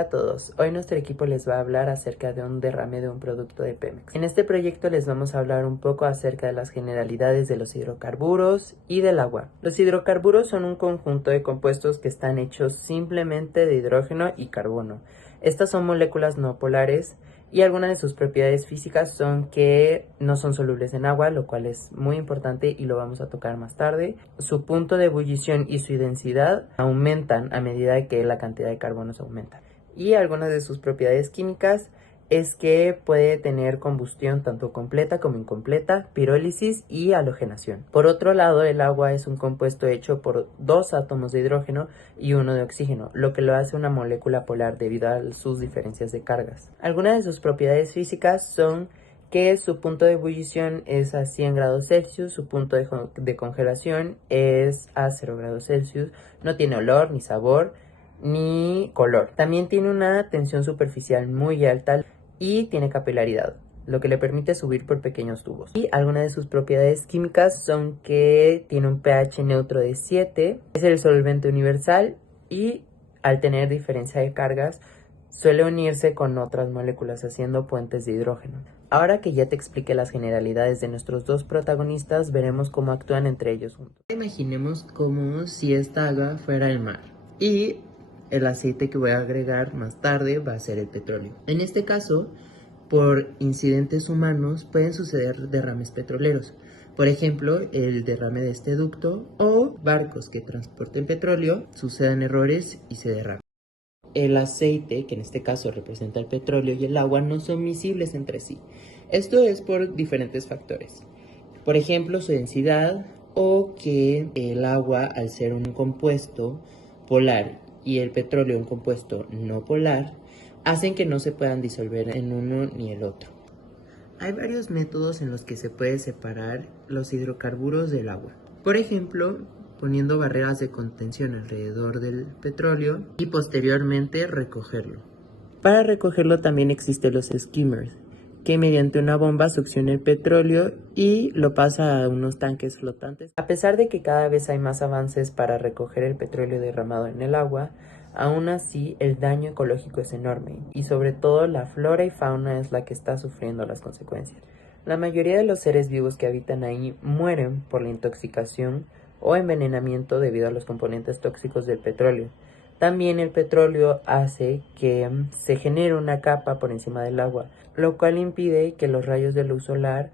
Hola a todos, hoy nuestro equipo les va a hablar acerca de un derrame de un producto de Pemex. En este proyecto les vamos a hablar un poco acerca de las generalidades de los hidrocarburos y del agua. Los hidrocarburos son un conjunto de compuestos que están hechos simplemente de hidrógeno y carbono. Estas son moléculas no polares y algunas de sus propiedades físicas son que no son solubles en agua, lo cual es muy importante y lo vamos a tocar más tarde. Su punto de ebullición y su densidad aumentan a medida que la cantidad de carbonos aumenta. Y algunas de sus propiedades químicas es que puede tener combustión tanto completa como incompleta, pirólisis y halogenación. Por otro lado, el agua es un compuesto hecho por 2 átomos de hidrógeno y 1 de oxígeno, lo que lo hace una molécula polar debido a sus diferencias de cargas. Algunas de sus propiedades físicas son que su punto de ebullición es a 100 grados Celsius, su punto de congelación es a 0 grados Celsius, no tiene olor ni sabor ni color. También tiene una tensión superficial muy alta y tiene capilaridad, lo que le permite subir por pequeños tubos. Y algunas de sus propiedades químicas son que tiene un pH neutro de 7, es el solvente universal y al tener diferencia de cargas suele unirse con otras moléculas haciendo puentes de hidrógeno. Ahora que ya te expliqué las generalidades de nuestros dos protagonistas, veremos cómo actúan entre ellos juntos. Imaginemos como si esta agua fuera el mar y el aceite que voy a agregar más tarde va a ser el petróleo. En este caso, por incidentes humanos pueden suceder derrames petroleros. Por ejemplo, el derrame de este ducto o barcos que transporten petróleo, sucedan errores y se derramen. El aceite, que en este caso representa el petróleo, y el agua no son miscibles entre sí. Esto es por diferentes factores. Por ejemplo, su densidad o que el agua, al ser un compuesto polar y el petróleo un compuesto no polar, hacen que no se puedan disolver en uno ni el otro. Hay varios métodos en los que se puede separar los hidrocarburos del agua. Por ejemplo, poniendo barreras de contención alrededor del petróleo y posteriormente recogerlo. Para recogerlo también existen los skimmers, que mediante una bomba succiona el petróleo y lo pasa a unos tanques flotantes. A pesar de que cada vez hay más avances para recoger el petróleo derramado en el agua, aún así el daño ecológico es enorme y sobre todo la flora y fauna es la que está sufriendo las consecuencias. La mayoría de los seres vivos que habitan ahí mueren por la intoxicación o envenenamiento debido a los componentes tóxicos del petróleo. También el petróleo hace que se genere una capa por encima del agua, lo cual impide que los rayos de luz solar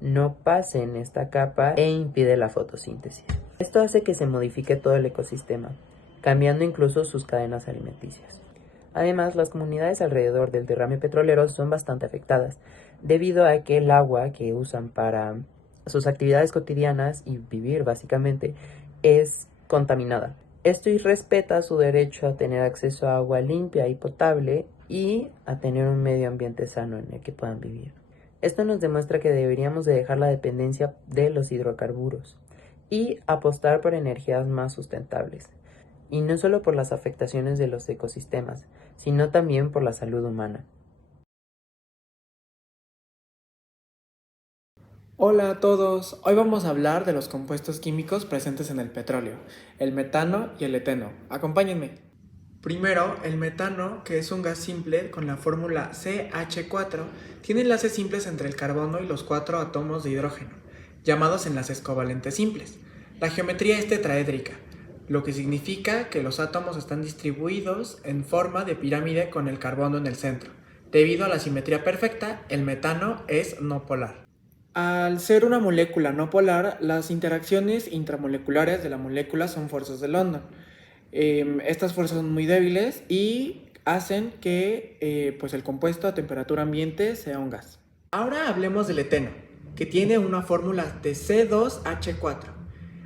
no pasen esta capa e impide la fotosíntesis. Esto hace que se modifique todo el ecosistema, cambiando incluso sus cadenas alimenticias. Además, las comunidades alrededor del derrame petrolero son bastante afectadas, debido a que el agua que usan para sus actividades cotidianas y vivir básicamente es contaminada. Esto irrespeta su derecho a tener acceso a agua limpia y potable y a tener un medio ambiente sano en el que puedan vivir. Esto nos demuestra que deberíamos de dejar la dependencia de los hidrocarburos y apostar por energías más sustentables. Y no solo por las afectaciones de los ecosistemas, sino también por la salud humana. Hola a todos, hoy vamos a hablar de los compuestos químicos presentes en el petróleo, el metano y el eteno. Acompáñenme. Primero, el metano, que es un gas simple con la fórmula CH4, tiene enlaces simples entre el carbono y los 4 átomos de hidrógeno, llamados enlaces covalentes simples. La geometría es tetraédrica, lo que significa que los átomos están distribuidos en forma de pirámide con el carbono en el centro. Debido a la simetría perfecta, el metano es no polar. Al ser una molécula no polar, las interacciones intramoleculares de la molécula son fuerzas de London. Estas fuerzas son muy débiles y hacen que pues el compuesto a temperatura ambiente sea un gas. Ahora hablemos del eteno, que tiene una fórmula de C2H4.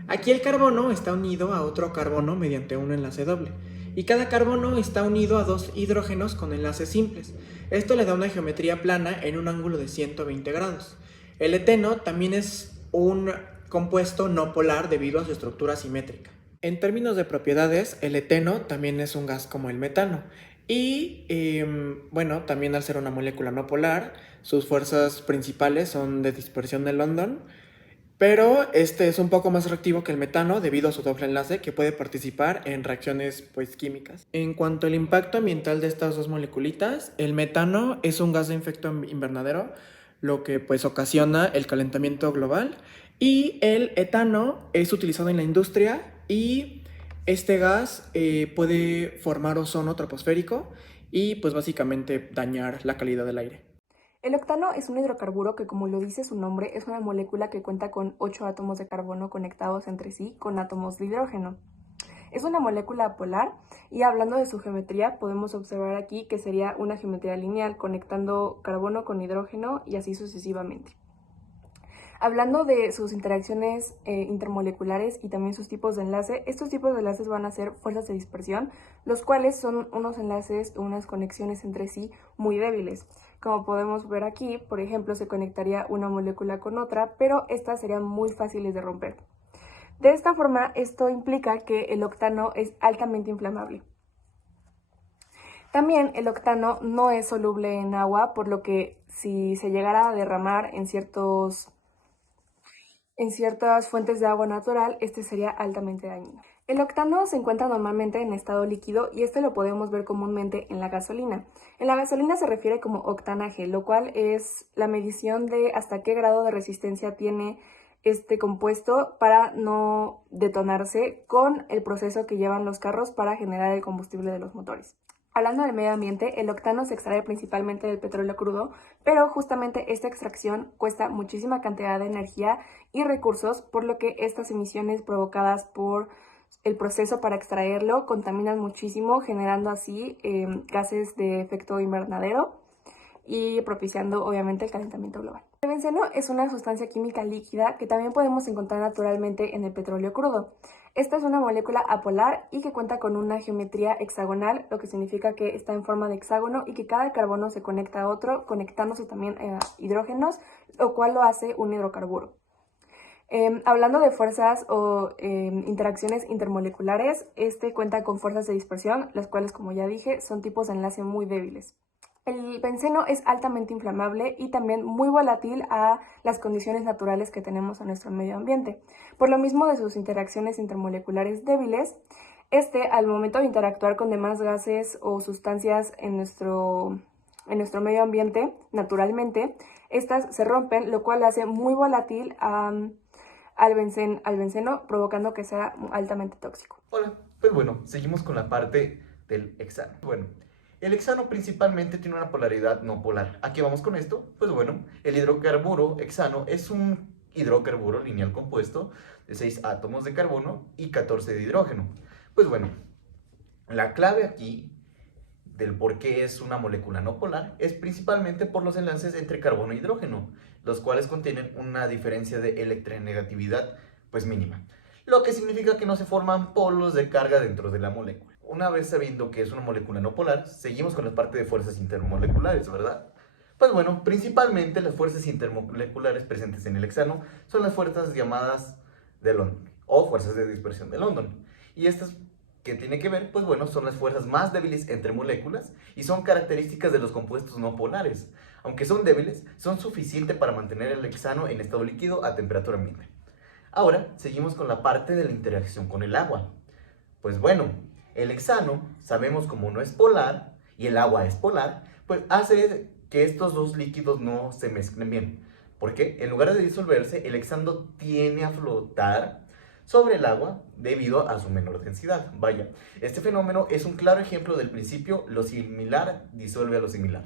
Aquí el carbono está unido a otro carbono mediante un enlace doble, y cada carbono está unido a 2 hidrógenos con enlaces simples. Esto le da una geometría plana en un ángulo de 120 grados. El eteno también es un compuesto no polar debido a su estructura simétrica. En términos de propiedades, el eteno también es un gas como el metano. Y bueno, también al ser una molécula no polar, sus fuerzas principales son de dispersión de London Pero este es un poco más reactivo que el metano debido a su doble enlace que puede participar en reacciones pues químicas. En cuanto al impacto ambiental de estas dos moleculitas, el metano es un gas de efecto invernadero, lo que pues ocasiona el calentamiento global, y el etano es utilizado en la industria y este gas puede formar ozono troposférico y pues básicamente dañar la calidad del aire. El octano es un hidrocarburo que, como lo dice su nombre, es una molécula que cuenta con 8 átomos de carbono conectados entre sí con átomos de hidrógeno. Es una molécula polar y hablando de su geometría podemos observar aquí que sería una geometría lineal conectando carbono con hidrógeno y así sucesivamente. Hablando de sus interacciones intermoleculares y también sus tipos de enlace, estos tipos de enlaces van a ser fuerzas de dispersión, los cuales son unos enlaces o unas conexiones entre sí muy débiles. Como podemos ver aquí, por ejemplo, se conectaría una molécula con otra, pero estas serían muy fáciles de romper. De esta forma, esto implica que el octano es altamente inflamable. También el octano no es soluble en agua, por lo que si se llegara a derramar en ciertas fuentes de agua natural, este sería altamente dañino. El octano se encuentra normalmente en estado líquido y este lo podemos ver comúnmente en la gasolina. En la gasolina se refiere como octanaje, lo cual es la medición de hasta qué grado de resistencia tiene este compuesto para no detonarse con el proceso que llevan los carros para generar el combustible de los motores. Hablando del medio ambiente, el octano se extrae principalmente del petróleo crudo, pero justamente esta extracción cuesta muchísima cantidad de energía y recursos, por lo que estas emisiones provocadas por el proceso para extraerlo contaminan muchísimo, generando así gases de efecto invernadero y propiciando obviamente el calentamiento global. El benceno es una sustancia química líquida que también podemos encontrar naturalmente en el petróleo crudo. Esta es una molécula apolar y que cuenta con una geometría hexagonal, lo que significa que está en forma de hexágono y que cada carbono se conecta a otro, conectándose también a hidrógenos, lo cual lo hace un hidrocarburo. Hablando de fuerzas o interacciones intermoleculares, este cuenta con fuerzas de dispersión, las cuales, como ya dije, son tipos de enlace muy débiles. El benceno es altamente inflamable y también muy volátil a las condiciones naturales que tenemos en nuestro medio ambiente. Por lo mismo de sus interacciones intermoleculares débiles, al momento de interactuar con demás gases o sustancias en nuestro medio ambiente, naturalmente, estas se rompen, lo cual hace muy volátil al benceno, provocando que sea altamente tóxico. Hola, pues bueno, seguimos con la parte del hexano. Bueno, el hexano principalmente tiene una polaridad no polar. ¿A qué vamos con esto? Pues bueno, el hidrocarburo hexano es un hidrocarburo lineal compuesto de 6 átomos de carbono y 14 de hidrógeno. Pues bueno, la clave aquí del por qué es una molécula no polar es principalmente por los enlaces entre carbono e hidrógeno, los cuales contienen una diferencia de electronegatividad pues mínima, lo que significa que no se forman polos de carga dentro de la molécula. Una vez sabiendo que es una molécula no polar, seguimos con la parte de fuerzas intermoleculares, ¿verdad? Pues bueno, principalmente las fuerzas intermoleculares presentes en el hexano son las fuerzas llamadas de London o fuerzas de dispersión de London. Y estas que tiene que ver, pues bueno, son las fuerzas más débiles entre moléculas y son características de los compuestos no polares. Aunque son débiles, son suficientes para mantener el hexano en estado líquido a temperatura ambiente. Ahora, seguimos con la parte de la interacción con el agua. Pues bueno, el hexano, sabemos como no es polar y el agua es polar, pues hace que estos dos líquidos no se mezclen bien. Porque en lugar de disolverse, el hexano tiende a flotar sobre el agua debido a su menor densidad. Vaya, este fenómeno es un claro ejemplo del principio lo similar disuelve a lo similar.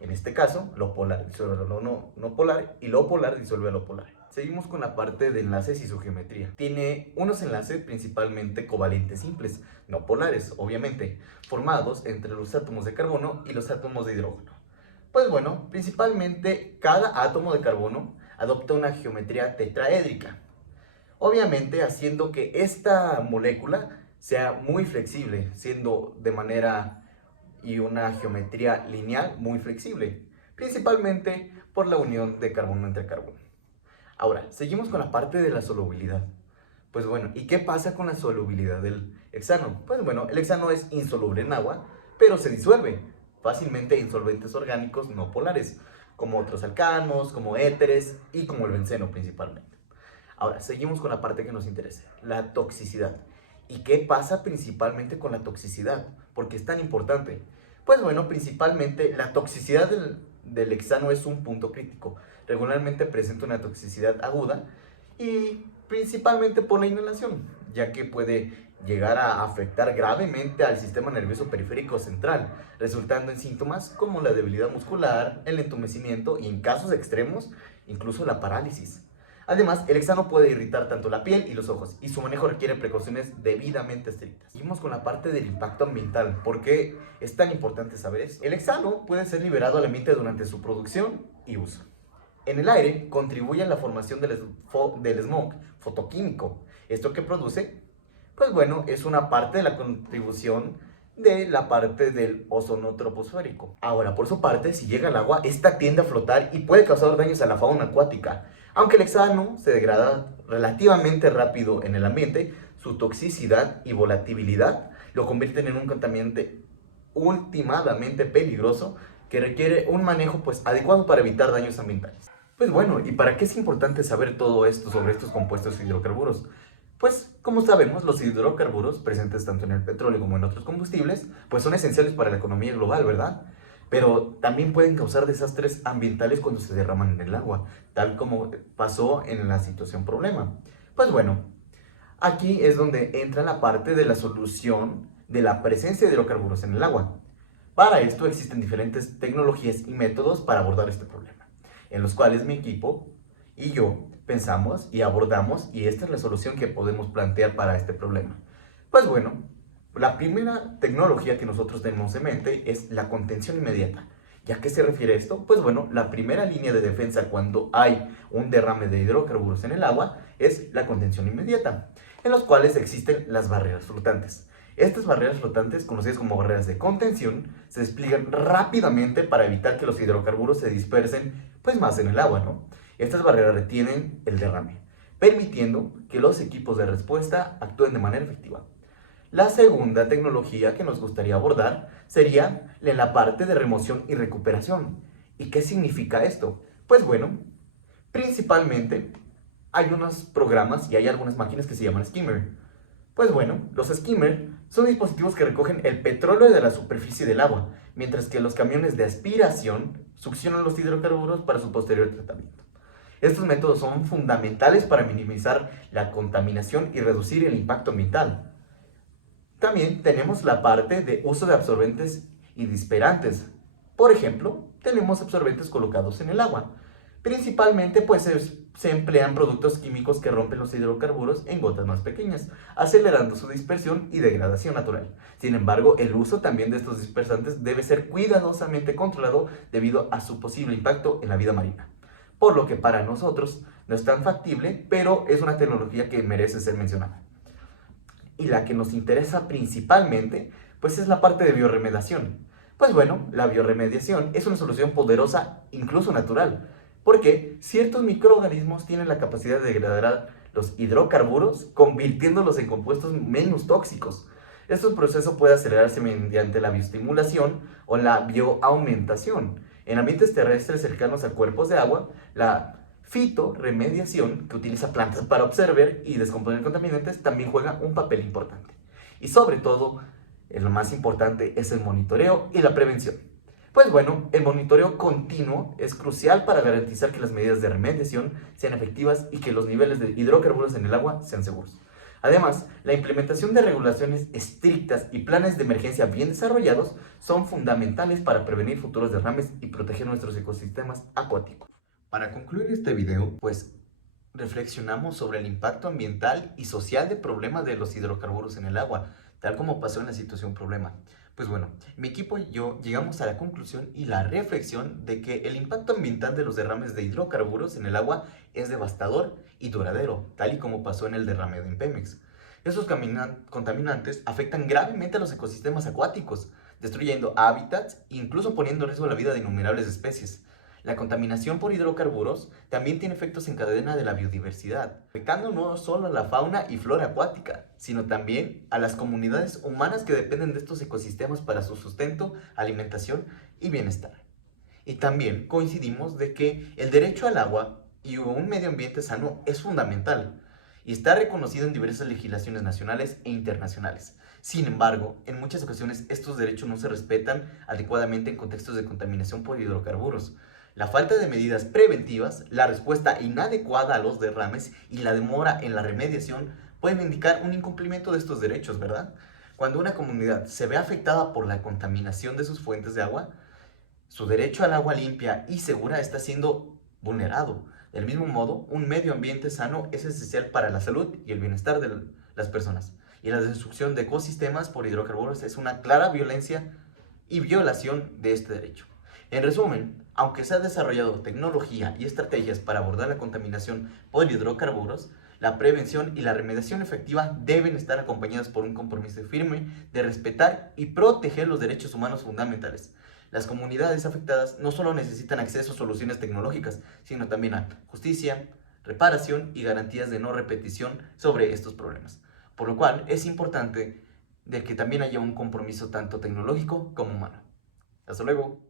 En este caso, lo polar disuelve a lo no polar y lo polar disuelve a lo polar. Seguimos con la parte de enlaces y su geometría. Tiene unos enlaces principalmente covalentes simples, no polares, obviamente, formados entre los átomos de carbono y los átomos de hidrógeno. Pues bueno, principalmente cada átomo de carbono adopta una geometría tetraédrica, obviamente haciendo que esta molécula sea muy flexible, siendo de manera y una geometría lineal muy flexible, principalmente por la unión de carbono entre carbono. Ahora, seguimos con la parte de la solubilidad. Pues bueno, ¿y qué pasa con la solubilidad del hexano? Pues bueno, el hexano es insoluble en agua, pero se disuelve fácilmente en solventes orgánicos no polares, como otros alcanos, como éteres y como el benceno principalmente. Ahora, seguimos con la parte que nos interesa, la toxicidad. ¿Y qué pasa principalmente con la toxicidad? ¿Por qué es tan importante? Pues bueno, principalmente la toxicidad del hexano es un punto crítico. Regularmente presenta una toxicidad aguda y principalmente por la inhalación, ya que puede llegar a afectar gravemente al sistema nervioso periférico central, resultando en síntomas como la debilidad muscular, el entumecimiento y en casos extremos, incluso la parálisis. Además, el hexano puede irritar tanto la piel y los ojos, y su manejo requiere precauciones debidamente estrictas. Seguimos con la parte del impacto ambiental. ¿Por qué es tan importante saber esto? El hexano puede ser liberado al ambiente durante su producción y uso. En el aire contribuye a la formación del smog fotoquímico. ¿Esto qué produce? Pues bueno, es una parte de la contribución de la parte del ozono troposférico. Ahora, por su parte, si llega al agua, esta tiende a flotar y puede causar daños a la fauna acuática. Aunque el hexano se degrada relativamente rápido en el ambiente, su toxicidad y volatilidad lo convierten en un contaminante últimamente peligroso que requiere un manejo adecuado para evitar daños ambientales. Pues bueno, ¿y para qué es importante saber todo esto sobre estos compuestos hidrocarburos? Pues, como sabemos, los hidrocarburos presentes tanto en el petróleo como en otros combustibles, pues son esenciales para la economía global, ¿verdad? Pero también pueden causar desastres ambientales cuando se derraman en el agua, tal como pasó en la situación problema. Pues bueno, aquí es donde entra la parte de la solución de la presencia de hidrocarburos en el agua. Para esto existen diferentes tecnologías y métodos para abordar este problema, en los cuales mi equipo y yo pensamos y abordamos, y esta es la solución que podemos plantear para este problema. Pues bueno, la primera tecnología que nosotros tenemos en mente es la contención inmediata. ¿Y a qué se refiere esto? Pues bueno, la primera línea de defensa cuando hay un derrame de hidrocarburos en el agua es la contención inmediata, en los cuales existen las barreras flotantes. Estas barreras flotantes, conocidas como barreras de contención, se despliegan rápidamente para evitar que los hidrocarburos se dispersen más en el agua, ¿no? Estas barreras retienen el derrame, permitiendo que los equipos de respuesta actúen de manera efectiva. La segunda tecnología que nos gustaría abordar sería en la parte de remoción y recuperación. ¿Y qué significa esto? Pues bueno, principalmente hay unos programas y hay algunas máquinas que se llaman skimmer. Pues bueno, los skimmer son dispositivos que recogen el petróleo de la superficie del agua, mientras que los camiones de aspiración succionan los hidrocarburos para su posterior tratamiento. Estos métodos son fundamentales para minimizar la contaminación y reducir el impacto ambiental. También tenemos la parte de uso de absorbentes y disperantes. Por ejemplo, tenemos absorbentes colocados en el agua. Principalmente se emplean productos químicos que rompen los hidrocarburos en gotas más pequeñas, acelerando su dispersión y degradación natural. Sin embargo, el uso también de estos dispersantes debe ser cuidadosamente controlado debido a su posible impacto en la vida marina. Por lo que para nosotros no es tan factible, pero es una tecnología que merece ser mencionada. Y la que nos interesa principalmente, es la parte de bioremediación. Pues bueno, la bioremediación es una solución poderosa, incluso natural, porque ciertos microorganismos tienen la capacidad de degradar los hidrocarburos, convirtiéndolos en compuestos menos tóxicos. Este proceso puede acelerarse mediante la bioestimulación o la bioaumentación. En ambientes terrestres cercanos a cuerpos de agua, la fitoremediación, que utiliza plantas para observar y descomponer contaminantes, también juega un papel importante. Y sobre todo, lo más importante es el monitoreo y la prevención. Pues bueno, el monitoreo continuo es crucial para garantizar que las medidas de remediación sean efectivas y que los niveles de hidrocarburos en el agua sean seguros. Además, la implementación de regulaciones estrictas y planes de emergencia bien desarrollados son fundamentales para prevenir futuros derrames y proteger nuestros ecosistemas acuáticos. Para concluir este video, reflexionamos sobre el impacto ambiental y social de problemas de los hidrocarburos en el agua, tal como pasó en la situación problema. Pues bueno, mi equipo y yo llegamos a la conclusión y la reflexión de que el impacto ambiental de los derrames de hidrocarburos en el agua es devastador y duradero, tal y como pasó en el derrame en Pemex. Estos contaminantes afectan gravemente a los ecosistemas acuáticos, destruyendo hábitats e incluso poniendo en riesgo la vida de innumerables especies. La contaminación por hidrocarburos también tiene efectos en cadena de la biodiversidad, afectando no solo a la fauna y flora acuática, sino también a las comunidades humanas que dependen de estos ecosistemas para su sustento, alimentación y bienestar. Y también coincidimos de que el derecho al agua y un medio ambiente sano es fundamental y está reconocido en diversas legislaciones nacionales e internacionales. Sin embargo, en muchas ocasiones estos derechos no se respetan adecuadamente en contextos de contaminación por hidrocarburos. La falta de medidas preventivas, la respuesta inadecuada a los derrames y la demora en la remediación pueden indicar un incumplimiento de estos derechos, ¿verdad? Cuando una comunidad se ve afectada por la contaminación de sus fuentes de agua, su derecho al agua limpia y segura está siendo vulnerado. Del mismo modo, un medio ambiente sano es esencial para la salud y el bienestar de las personas. Y la destrucción de ecosistemas por hidrocarburos es una clara violencia y violación de este derecho. En resumen, aunque se ha desarrollado tecnología y estrategias para abordar la contaminación por hidrocarburos, la prevención y la remediación efectiva deben estar acompañadas por un compromiso firme de respetar y proteger los derechos humanos fundamentales. Las comunidades afectadas no solo necesitan acceso a soluciones tecnológicas, sino también a justicia, reparación y garantías de no repetición sobre estos problemas. Por lo cual es importante de que también haya un compromiso tanto tecnológico como humano. Hasta luego.